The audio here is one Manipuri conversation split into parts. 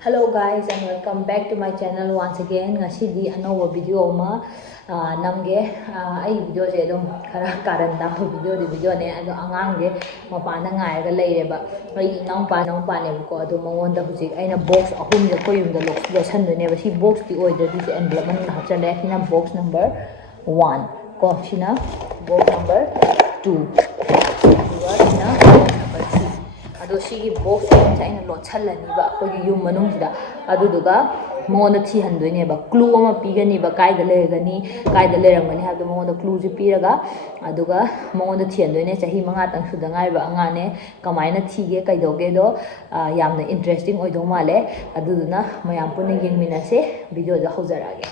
Hello guys and welcome back to my channel once again. Ngasi another video ma namge ai video je dum khara karan da video ne ado angang je mapa na ngai ga leireba ai nong pa ne ko ado mongon da hujik aina box ahum je ko yum da lo san ne ba si box ti oi da di envelope man ha chale hina box number 1 ko sina box number 2 duga sina number 3 ado sigi box ta ina lo chalani ba ko yum manung sida adu duga monda thi handoi ne ba clue ama pigani ba kai da legani kai da lerangani ha do monda clue ji piraga aduga monda thi handoi ne chahi manga tang suda ngai ba anga ne kamaina thige kai doge do yamna interesting oi do male aduduna mayam pune yengmina se video da hozarage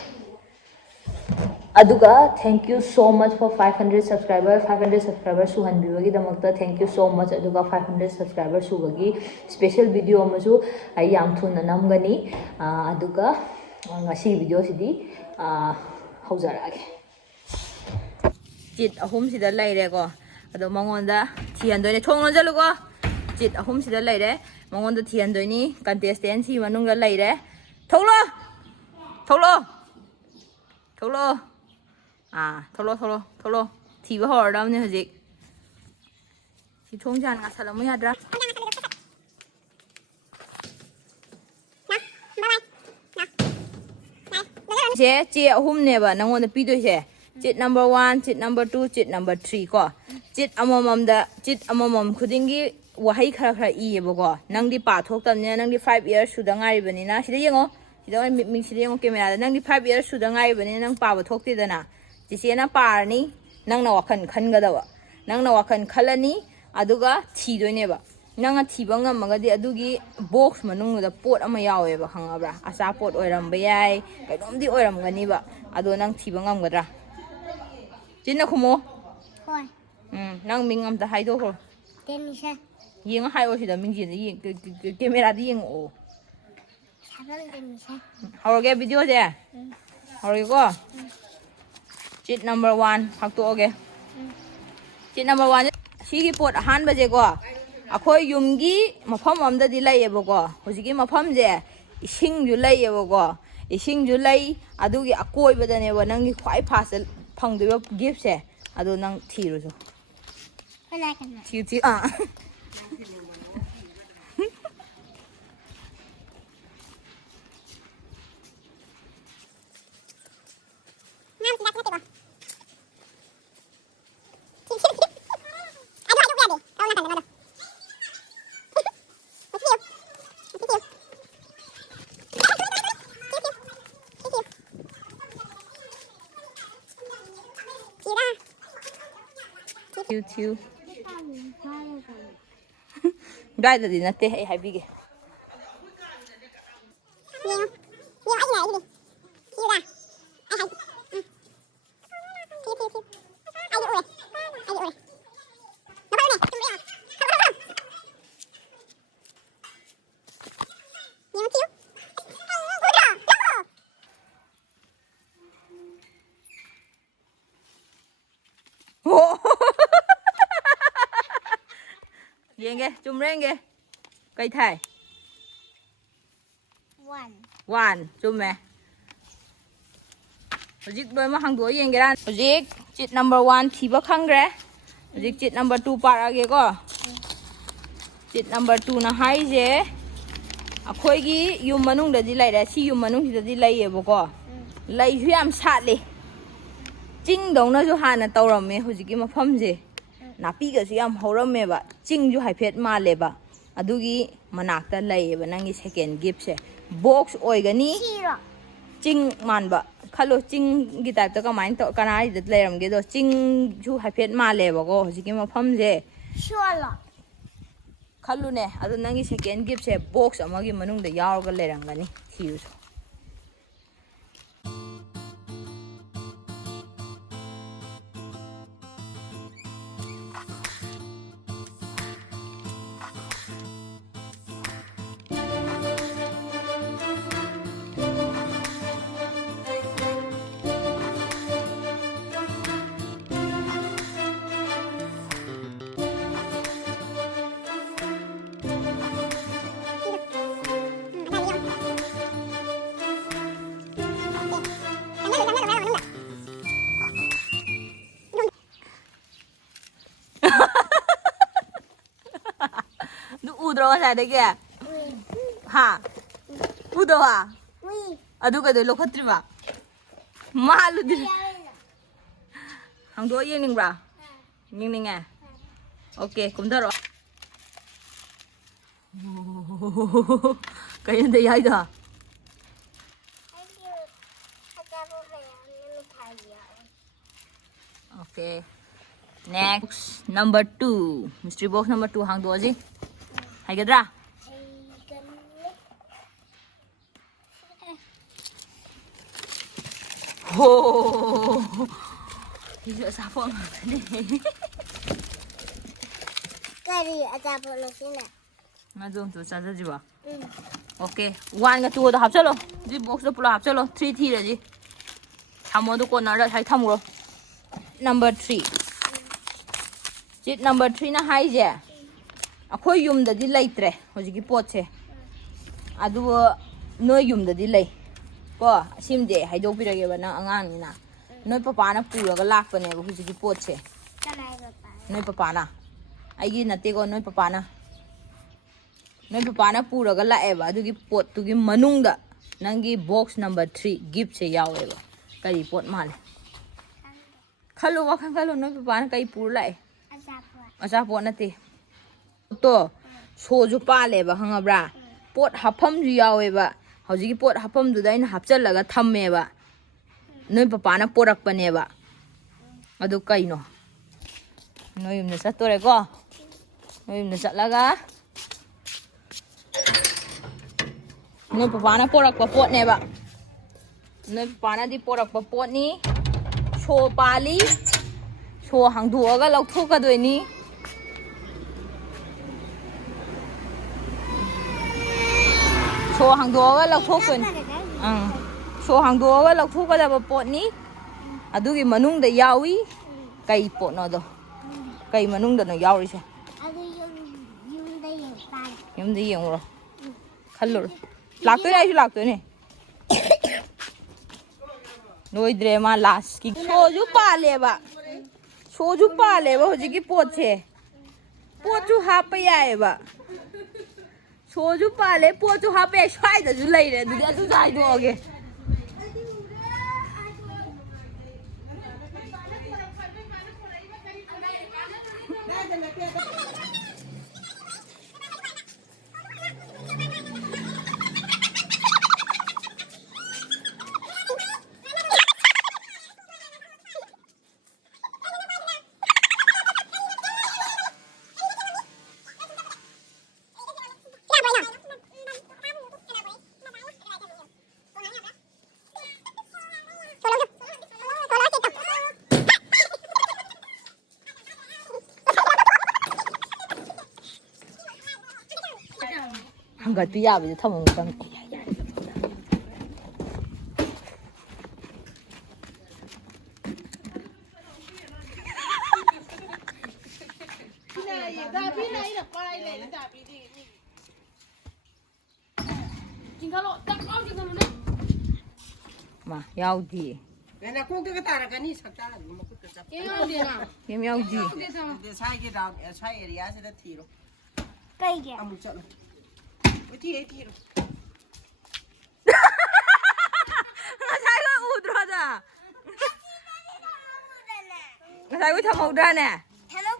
aduga thank you so much for 500 subscribers su hanbibagi damakta thank you so much aduga 500 subscribers su bagi special video amasu ai yam thuna namgani aduga ngasi video sidi haujarage chit ahum sida laire ko ado mangonda thiandoine thongno jalugo chit ahum sida laire mangonda thiandoini contestant si manunga laire tholo tholo thiba hordam ne hajik si thong jan nga salamu yadra je che ahum ne ba nangon da pido je chit number 1 chit number 2 chit number 3 ko chit amomam da chit amomam khudingi wahai khara I yebo ko nangdi pa thok tam ne nangdi 5 years suda ngai bani na sida yengo sida mi sida yengo camera da nangdi 5 years suda ngai bani nang pa ba thok te da na Jisena parni nang na wakan khangadawa nang na wakan khalani aduga thidoineba nang thibanga magadi adugi box manung da pot ama yawe ba khangabra asa pot oiram ba yai kainomdi oiram gani ba ado nang thibanga ngamgadra jinna khumo hoi nang mingam da haido ho demisha yeng hai o sida mingjin yeng camera di yeng o sabang demisha horoge video je horoge ko Chit number 1 phaktoge chit number 1 sigi pot han baje go akhoi yumgi mafam amda di lai ebo go hojigi mafam je ising ju lai ebo go ising ju lai adugi akoi badane bo nangi khwai phas phangdeba gift se adu nang thiru jo thi Chiu Gai da di natte ai habige Yenge chumrenge kai thai 1 chumme hojik doi ma hangdo yenge ran hojik chit number 1 thiba khangre hojik chit number 2 parage ko chit number 2 na hai je akhoi gi yum manung da di lai da si yum manung da di lai yebo ko lai ju yam satli ching dong na ju hana tawram me hojik gi mafam je napi ga yam horam ba ching ju haiphet ma leba adugi manakta laiba nangi second gift se box oigani ching manba khalo ching gi type ta kamain to kanai da lairam ge do ching ju haiphet ma leba go hojiki mafam je shola khalu ne adu nangi second gift se box amagi manung da yaw ga lairangani thiu ꯉꯁꯥꯏꯗꯒꯤ ꯍꯥ ꯎꯗꯕ ꯑꯗꯨ ꯀꯩꯗꯧ ꯂꯧꯈꯠꯇ꯭ꯔꯤꯕ ꯃꯥꯜꯂꯨꯗꯤ ꯍꯥꯡꯗꯣꯛꯑ ꯌꯦꯡꯅꯤꯡꯕ꯭ꯔꯥ ꯌꯦꯡꯅꯤꯡꯉꯦ 오케이 곰들어 그런데 야이다 오케이 next number 2 mystery box number 2 항도어지 하이게드라 호 이제 사포 Kari acapo lo sina. 맞아, 또 짜자지 봐. 오케이. 1과 2도 합쳐로. 이 복스 풀어 합쳐로. 3 티래지. 담어도 꼬나라 잘 담으러. Number 3. 집 number 3나 하이제. 아코이 윰다디 레이트래. 호지기 뽀체. 아두 너희 윰다디 레이. 거 심제 하이도비라게 나 안강이나. 너희 빠빠나 뿌려가 락거네고 호지기 뽀체. 너희 빠빠나. 아이기 나때고 너희 빠빠나 너희 빠빠나 뿌려가 라에바 두기 pot 두기 만ung다 nangi box number 3 gift se yaweba kai pot male khalo wa khalo noi papana kai pur lai acha pot nate to soju pa leba hangabra pot hapam ju yaweba hauji pot hapam du daina hapchalaga thammeba noi papana porak paneba adu kaino noi yumna satore ko noi yumna chatlaga noi papana porak pa pot neba noi papana di porak pa pot ni so pali so hangduaga lauthoka doini so hangduaga lauthoken so hangduaga lauthoka da pot ni adugi manungda yawi kai pot no do kai manungda no yawi se yumda yengro khallur laktoy na isu laktoy ne noidre ma last ki soju pa leba hoji ki pot se pot chu hapa yaeba soju pa le pot chu hapa swai da ju lai re du da ju jai do ge 한가도 야비도 타먹는 거 마 야우디 내가 꼭대가 따라가니 sakta 뭐 그거 잡. kem 야우디 근데 사이게 다 사이 에리아에다 티로. Kaya. 아무 쩌로. 어디 티로. 자이가 우드라자 자이가 다 먹으라네 Hello,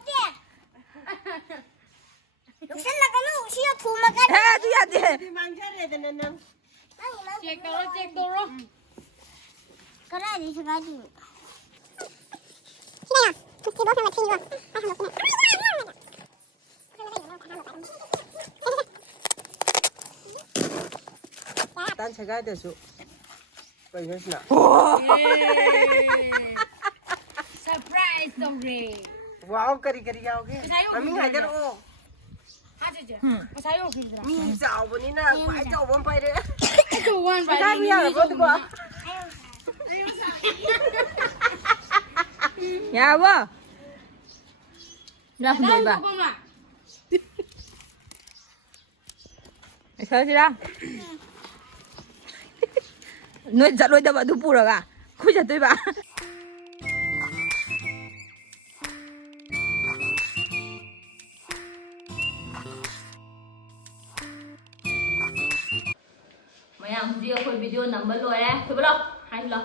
Luksan na kanu siya tumagan. 해 줘야 돼 이 망자래 되는 능. Check doro. Kara di sa gadi. Sina, gusto mo sa matin mo. 딴 제가 돼서. 그러시나. Surprise story. 와우 그리 야오게. 마미 하이더로. 하지죠. 사요 빌드라. 미 자오보니나 과이 자오본 파이래. 좋은 사비야 뭐도 봐. 야 봐. 나 근데 봐. 서지라. 너 자로 다 봐도 뿌려가. 그자 또 봐. ꯃꯌꯥꯝ ꯍꯧꯖꯤꯛ ꯑꯩꯈꯣꯏ ꯚꯤꯗꯤꯑꯣ ꯅꯝꯕ ꯂꯣꯏꯔꯦ ꯊꯣꯏꯕ ꯂꯥꯎ ꯍꯥꯏ ꯂꯥꯎ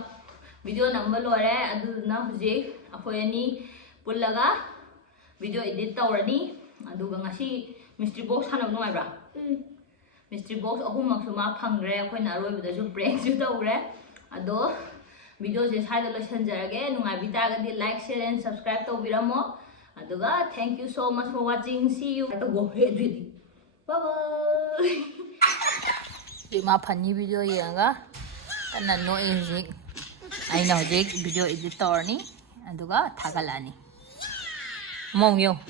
ꯚꯤꯗꯤꯑꯣ ꯅꯝꯕ ꯂꯣꯏꯔꯦ ꯑꯗꯨꯗꯨꯅ ꯍꯧꯖꯤꯛ ꯑꯩꯈꯣꯏ ꯑꯅꯤ ꯄꯨꯜꯂꯒ ꯚꯤꯗꯤꯑꯣ ꯏꯗꯤꯠ ꯇꯧꯔꯅꯤ ꯑꯗꯨꯒ ꯉꯁꯤ ꯃꯤꯁꯇ꯭ꯔꯤ ꯕꯣꯛꯁ ꯁꯥꯟꯅꯕ ꯅꯨꯡꯉꯥꯏꯕ꯭ꯔꯥ ꯃꯤꯁꯇ꯭ꯔꯤ ꯕꯣꯛꯁ ꯑꯍꯨꯝꯃꯛꯁꯨ ꯃꯥ ꯐꯪꯈ꯭ꯔꯦ ꯑꯩꯈꯣꯏꯅ ꯑꯔꯣꯏꯕꯗꯁꯨ ꯄ꯭ꯔꯦꯡꯁꯨ ꯇꯧꯈ꯭ꯔꯦ ꯑꯗꯣ ꯚꯤꯗꯤꯑꯣꯁꯦ ꯁ꯭ꯋꯥꯏꯗ ꯂꯣꯏꯁꯤꯟꯖꯔꯒꯦ ꯅꯨꯡꯉꯥꯏꯕꯤ ꯇꯥꯔꯒꯗꯤ ꯂꯥꯏꯛ ꯁꯤꯌꯔ ꯑꯦꯟ ꯁꯕꯁꯀ꯭ꯔꯥꯏꯕ ꯇꯧꯕꯤꯔꯝꯃꯣ ꯑꯗꯨꯒ thank you so much for watching ꯁꯤ ꯌꯨ ꯇꯧꯕ ꯑꯗꯨꯗꯤ ꯕꯥꯏ ꯍꯧꯖꯤꯛ ꯃꯥ ꯐꯅꯤ ꯚꯤꯗꯤꯑꯣ ꯌꯦꯡꯉꯒ ꯀꯟꯅ ꯅꯣꯛꯏ ꯍꯧꯖꯤꯛ ꯑꯩꯅ ꯍꯧꯖꯤꯛ ꯚꯤꯗꯤꯑꯣ ꯏꯗꯤꯠ ꯇꯧꯔꯅꯤ ꯑꯗꯨꯒ ꯊꯥꯒꯠꯂꯛꯑꯅꯤ ꯃꯑꯣꯡ ꯌꯦꯡꯉꯨ